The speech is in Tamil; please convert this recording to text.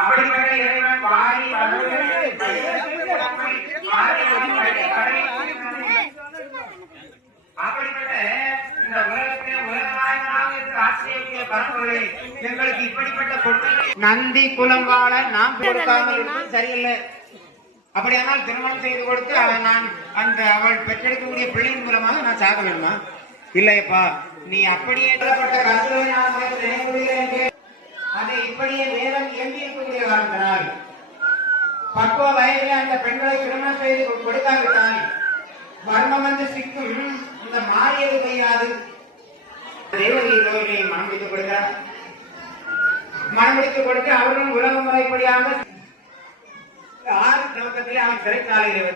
அப்படிப்பட்ட இறைவன் வாரி அப்படிப்பட்ட இந்த உலகத்திலே உலகநாயகனாக இருக்கிற ஆசிரியர் பரம்பரை எங்களுக்கு இப்படிப்பட்ட பொருட்களை நந்தி குலம் வாழ நாம் கொடுக்காமல் இருப்பது சரியில்லை. அப்படியானால் திருமணம் செய்து கொடுத்து நான் அந்த அவள் பெற்றெடுக்கக்கூடிய பிள்ளையின் மூலமாக நான் சாக வேணுமா? இல்லையப்பா, நீ அப்படியே அதை இப்படியே வேதம் இயங்கி இருக்கக்கூடிய காரணத்தினால் பக்குவ வயதிலே அந்த பெண்களை திருமணம் செய்து கொடுக்காவிட்டால் மர்மம் வந்து சிக்கும். இந்த மாறியது பெய்யாது. தேவதையை மனம் முடித்துக் கொடுக்க மனம் முடித்துக் கொடுத்து அவர்களும் உலக முறைப்படியாக 6 துவக்கத்திலே அவன் சிறைச்சாலையில்